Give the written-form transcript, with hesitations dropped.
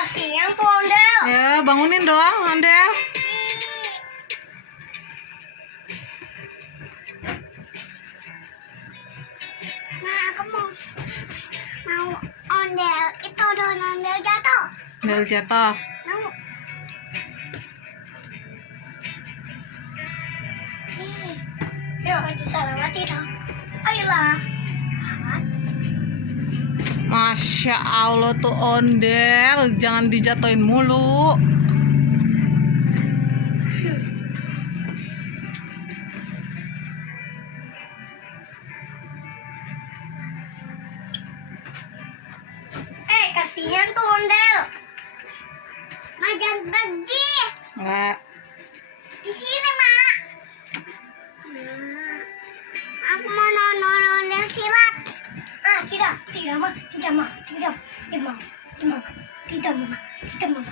kasihan tuh Ondel. Ya, bangunin dong, Ondel. Nah, aku mau Ondel. Itu don Ondel jatuh. Ondel jatuh. Mau. Yuk, diselawati dong. Ayolah. Selamat. Masya Allah tuh Ondel, jangan dijatuhin mulu. Kasihan tuh Ondel. Jangan pergi. Enggak. Di sini, Mak. Nah, aku mau nonton Ondel silat. Tidak, Mak. Tidak, Mak. Tidak, Mak. Tidak, Mak.